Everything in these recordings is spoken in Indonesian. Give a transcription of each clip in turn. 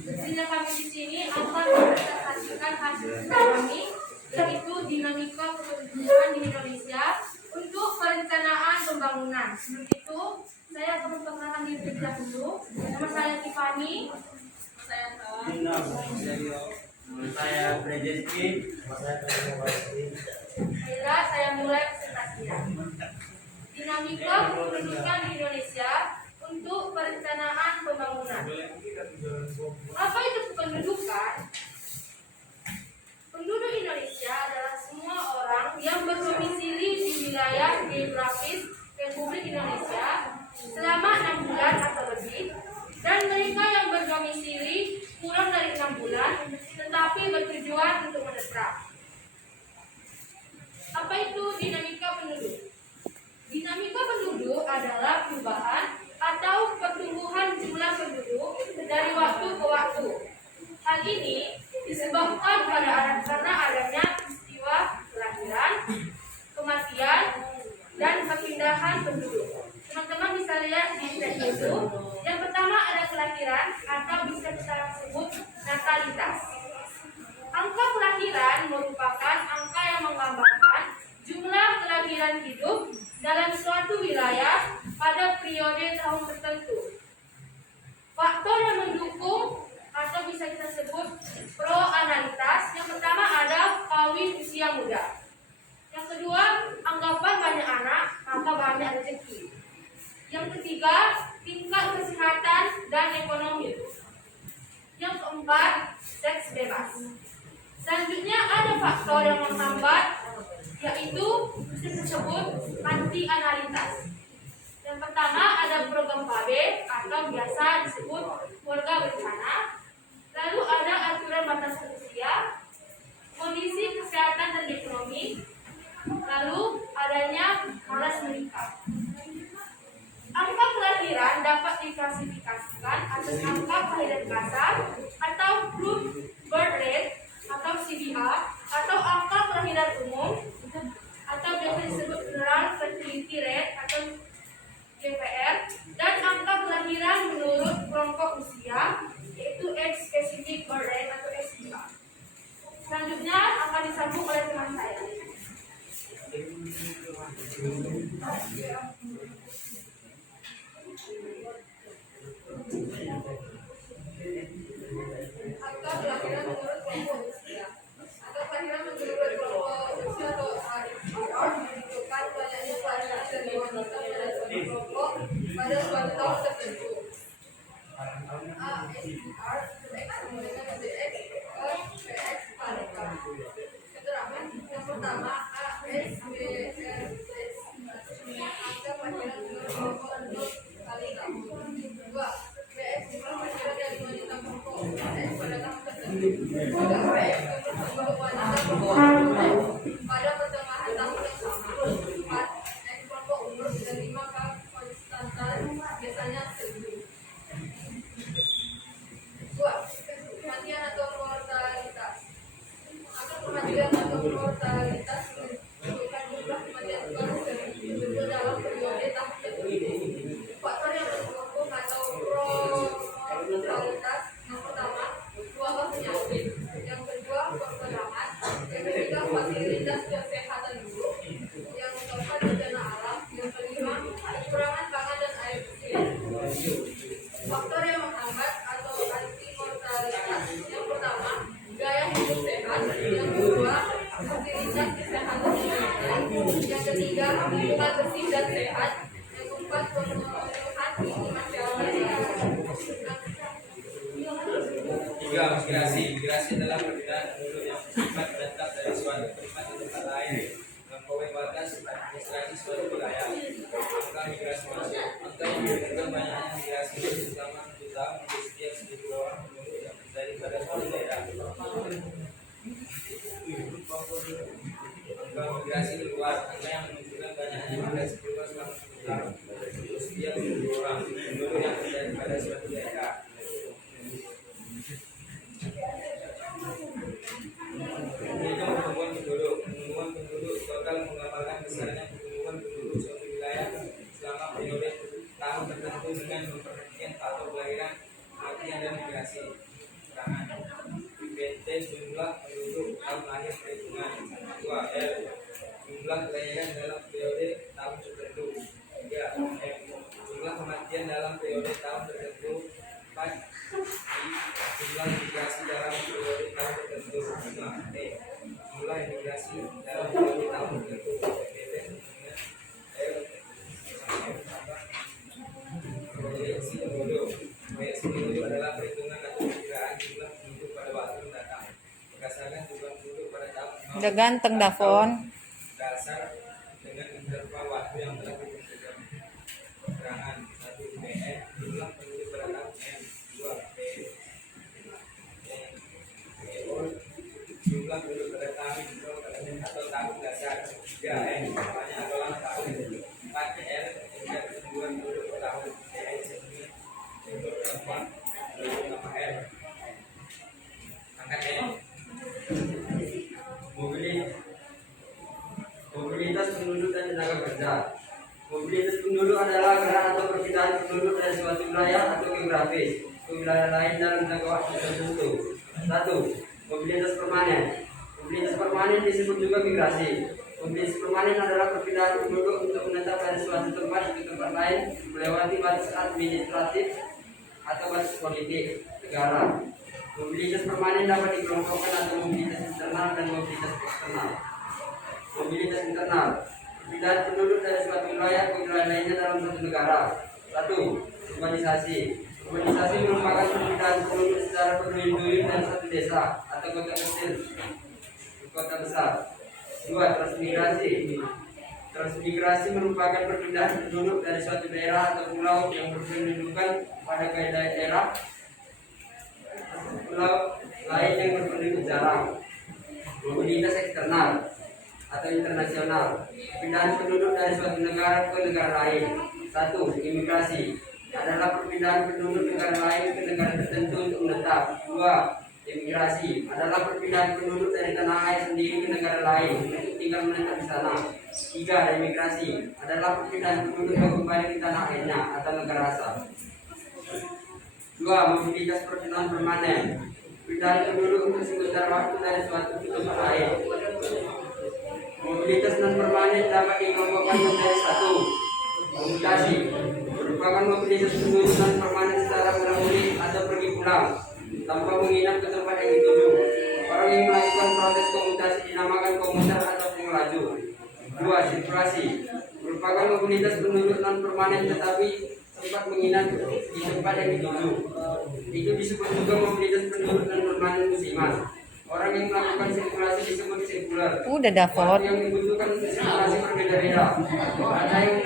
Sehingga kami di sini akan mempresentasikan hasil kami, yaitu dinamika kependudukan di Indonesia untuk perencanaan pembangunan. Sebelum itu, saya akan memperkenalkan diri terlebih dahulu. Nama saya Tiffany. Saya Prejeski. Baiklah, saya mulai presentasinya. Dinamika kependudukan di Indonesia untuk perencanaan pembangunan. Apa itu kependudukan? Penduduk Indonesia adalah semua orang yang berdomisili di wilayah geografis Republik Indonesia selama 6 bulan atau lebih, dan mereka yang berdomisili kurang dari 6 bulan tetapi bertujuan untuk menetap. Apa itu dinamika penduduk? Dinamika penduduk adalah perubahan atau pertumbuhan jumlah penduduk dari waktu ke waktu. Hal ini disebabkan karena adanya peristiwa kelahiran, kematian, dan perpindahan penduduk. Teman-teman bisa lihat di slide itu. Yang pertama ada kelahiran atau bisa kita sebut natalitas. Angka kelahiran merupakan angka yang menggambarkan jumlah kelahiran hidup dalam suatu wilayah pada periode tahun tertentu. Faktor yang mendukung atau bisa kita sebut pro-analitas. Yang pertama ada kawin usia muda. Yang kedua, anggapan banyak anak maka banyak rezeki. Yang ketiga, tingkat kesehatan dan ekonomi. Yang keempat, seks bebas. Selanjutnya ada faktor yang menghambat, yaitu disebut anti-analitas. Yang pertama ada program KB atau biasa disebut keluarga berencana. Lalu ada aturan batas usia, kondisi kesehatan dan ekonomi. Lalu adanya malas menikah. Angka kelahiran dapat diklasifikasikan atas angka kelahiran kasar atau crude birth rate atau CBR, atau angka kelahiran umum atau biasa disebut general fertility rate atau GPR, dan angka kelahiran menurut kelompok usia yaitu age specific birth rate atau SBR. Selanjutnya akan disambung oleh teman saya. Angka kelahiran menurut kelompok usia atau kelahiran menurut kelompok usia atau SBR menunjukkan banyaknya kelahiran dari wanita pada suatu kelompok pada suatu tahun tertentu. SBR dengan DX PX mereka. Keterangan yang pertama ASBRS angka kelahiran menurut kelompok untuk kali tahun. Dua, PX kelahiran dari wanita kelompok S pada tahun tertentu. Tiga, PX untuk wanita kelompok S pada pertengahan tahun yang sama. Empat, X kelompok umur 35 ke konstantan biasanya 1000. Dua, kematian atau mortalitas. Angka kematian atau mortalitas menunjukkan jumlah kematian penduduk dalam periode tahun tertentu. Faktor yang mendukung atau pro-mortalitas, yang pertama, wabah penyakit. Yang kedua, peperangan. Yang ketiga, fasilitas kesehatan buruk. Yang keempat, bencana alam. Yang kelima, kekurangan pangan dan air bersih. Faktor yang menghambat atau anti-mortalitas. Yang pertama, gaya hidup sehat. Yang kedua, fasilitas kesehatan yang baik. Yang ketiga, lingkungan bersih dan sehat. Yang keempat, pemenuhan tinggi masyarakat. Tiga, migrasi adalah perbedaan penduduk yang bersifat menetap dari suatu tempat ke tempat lain melampaui batas administrasi suatu wilayah. Angka migrasi masuk. Angka yang menunjukkan banyaknya migrasi terutama juta di setiap 1000 orang penduduk yang terjadi pada suatu daerah. Angka migrasi keluar. Angka yang menunjukkan banyaknya migrasi keluar selama 10 tahun di setiap 1000 orang penduduk yang terjadi pada suatu daerah. Hitung pertumbuhan penduduk. Pertumbuhan penduduk total menggambarkan besarnya pertumbuhan penduduk suatu wilayah selama periode tahun tertentu dengan memperhatikan faktor kelahiran, 4. Jumlah imigrasi dalam periode tahun tertentu. 5. Jumlah imigrasi dalam periode tahun tertentu. Proyeksi penduduk. Proyeksi penduduk adalah perhitungan atau perkiraan jumlah penduduk pada waktu mendatang. Berdasarkan jumlah penduduk pada tahun Udah ganteng Davon. dasar dengan interval waktu yang telah ditentukan. Keterangan 1 PN jumlah penduduk pada tahun N. 2 P jumlah penduduk pada tahun atau tahun dasar. 3 N namanya adalah tahun. 4 PL tingkat pertumbuhan penduduk per tahun. PN untuk tempat nama R. Angkat N. Mobilitas penduduk dan tenaga kerja. Mobilitas penduduk adalah gerak atau perpindahan penduduk dari suatu wilayah atau geografis ke wilayah lain dalam jangka waktu tertentu. 1. Mobilitas permanen. Mobilitas permanen disebut juga migrasi. Mobilitas permanen adalah perpindahan penduduk untuk menetap dari suatu tempat ke tempat lain melewati batas administratif atau batas politik negara. Mobilitas permanen dapat dikelompokkan atau mobilitas internal dan mobilitas eksternal. Mobilitas internal, perpindahan penduduk dari suatu wilayah ke wilayah lainnya dalam suatu negara. 1. Urbanisasi. Urbanisasi merupakan perpindahan penduduk secara berduyun-duyun dari satu desa atau kota kecil ke kota besar. 2. Transmigrasi. Transmigrasi merupakan perpindahan penduduk dari suatu daerah atau pulau yang berpendudukan pada daerah pulau lain yang berpenduduk jarang. Mobilitas eksternal atau internasional, perpindahan penduduk dari suatu negara ke negara lain. 1. Imigrasi adalah perpindahan penduduk negara lain ke negara tertentu untuk menetap. 2. Imigrasi adalah perpindahan penduduk dari tanah air sendiri ke negara lain untuk tinggal menetap di sana. 3. Imigrasi adalah perpindahan penduduk yang kembali ke tanah airnya atau negara asal. 2. Mobilitas perpindahan permanen, perpindahan penduduk untuk sementara waktu dari suatu ke tempat lain. Mobilitas non permanen dapat dikelompokkan menjadi 1. Komutasi merupakan mobilitas penduduk non permanen secara ulang-ulang atau pergi pulang tanpa menginap ke tempat yang dituju. Orang yang melakukan proses komutasi dinamakan komuter atau pengelaju. 2. Sirkulasi merupakan mobilitas penduduk non permanen tetapi tempat menginap di tempat yang dituju. Itu disebut juga mobilitas penduduk non permanen musiman. Orang yang melakukan sirkulasi disebut sirkuler. Udah Davon. Yang dibutuhkan untuk sirkulasi berbeda-beda. Ada yang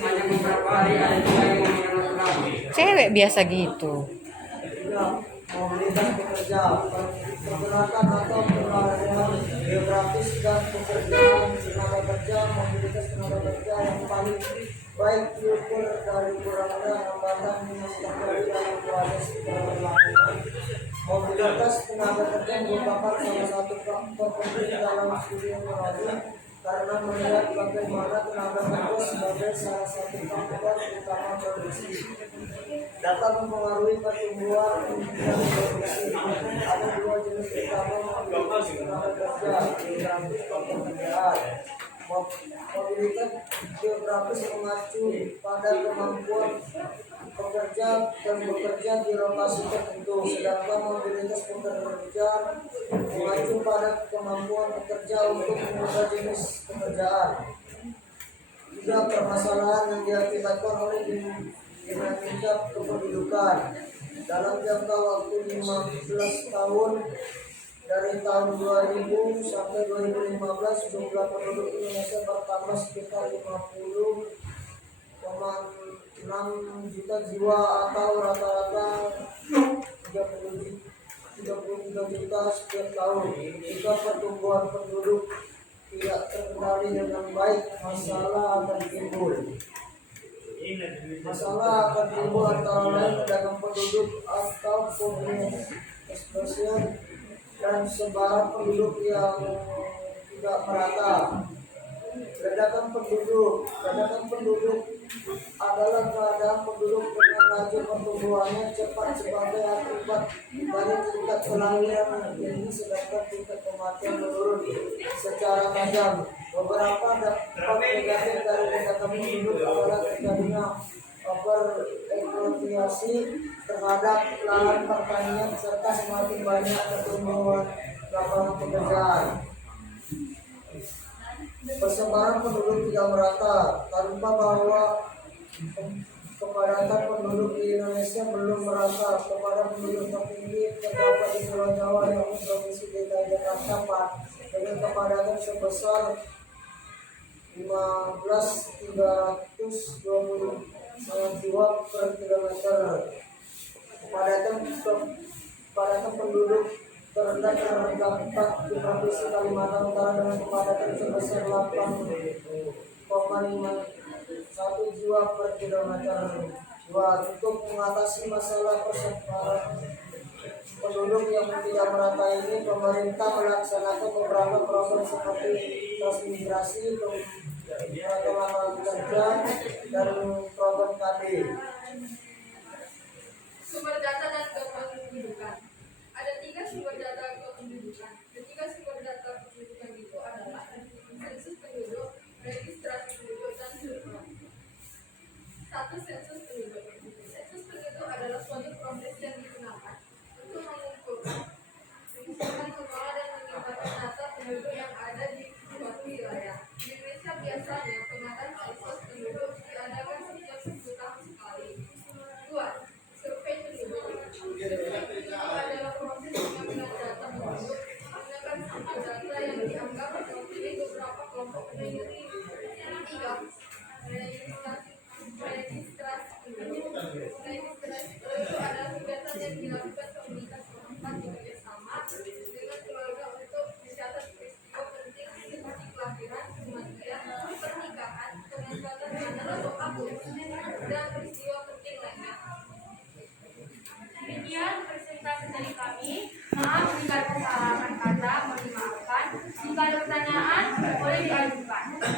hanya beberapa hari, ada juga yang memakan waktu lama. Cewek biasa gitu. Mobilitas pekerja, pergerakan atau perlarian geografis dan pekerjaan tenaga kerja. Mobilitas tenaga kerja yang paling baik diukur dari kurangnya hambatan minus terjadi dalam proses perlakuan. Mobilitas tenaga kerja merupakan salah satu faktor penting dalam studi ekonomi karena melihat bagaimana tenaga kerja sebagai salah satu faktor utama produksi. Data mempengaruhi pertumbuhan dan produksi. Ada dua jenis utama mobilitas tenaga kerja, geografis dan pekerjaan. Mobilitas geografis mengacu pada kemampuan pekerja dan bekerja di lokasi tertentu, sedangkan mobilitas pekerja mengacu pada kemampuan pekerja untuk mengubah jenis pekerjaan. Juga permasalahan yang diakibatkan oleh dinamika kependudukan dalam jangka waktu 15 tahun. Dari tahun 2000 sampai 2015 jumlah penduduk Indonesia bertambah sekitar 50,6 juta jiwa atau rata-rata 33 juta setiap tahun. Jika pertumbuhan penduduk tidak terkendali dengan baik, masalah akan timbul. Masalah akan timbul antara lain pedagang penduduk atau populasi dan sebaran penduduk yang tidak merata. Ledakan penduduk adalah keadaan penduduk dengan laju pertumbuhannya cepat sebagai akibat dari tingkat kelahiran yang tinggi sedangkan tingkat kematian menurun secara tajam. Beberapa dampak negatif dari ledakan penduduk adalah terjadinya overpopulasi bervariasi terhadap lahan pertanian serta semakin banyak pertumbuhan lapangan pekerjaan. Persebaran penduduk tidak merata, tanpa bahwa kepadatan penduduk di Indonesia belum merata. Kepada penduduk tertinggi terdapat di Pulau Jawa yang Provinsi DKI Jakarta dengan kepadatan sebesar 15.320 jiwa per kilometer. Kepadatan penduduk terendah terdapat di Provinsi Kalimantan Utara dengan kepadatan sebesar 8,51 jiwa per kilometer. Untuk mengatasi masalah persebaran penduduk yang tidak merata ini, pemerintah melaksanakan beberapa program seperti transmigrasi, program lapangan kerja, dan program KD. Sumber data dan kependudukan. Ada 3 sumber data kependudukan. Ketiga sumber data kependudukan itu adalah sensus penduduk, registrasi penduduk, dan survei. 1. Sensus penduduk. Sensus penduduk adalah suatu proses yang digunakan untuk mengumpulkan mengelola dan menyimpulkan data penduduk yang ada di suatu wilayah. Di Indonesia biasanya pengadaan sensus penduduk diadakan setiap 10 tahun sekali. 2. Survei penduduk. Survei penduduk adalah proses pengambilan data penduduk menggunakan sampel data yang dianggap mewakili beberapa kelompok penduduk. 3. Registrasi penduduk. Registrasi penduduk itu adalah kegiatan yang dilakukan pemerintah setempat bekerjasama dengan keluarga untuk mencatat peristiwa penting seperti kelahiran, kematian, pernikahan, pengangkatan anak atau aborsi, dan peristiwa penting lainnya. Demikian presentasi dari kami. Maaf jika ada kesalahan kata.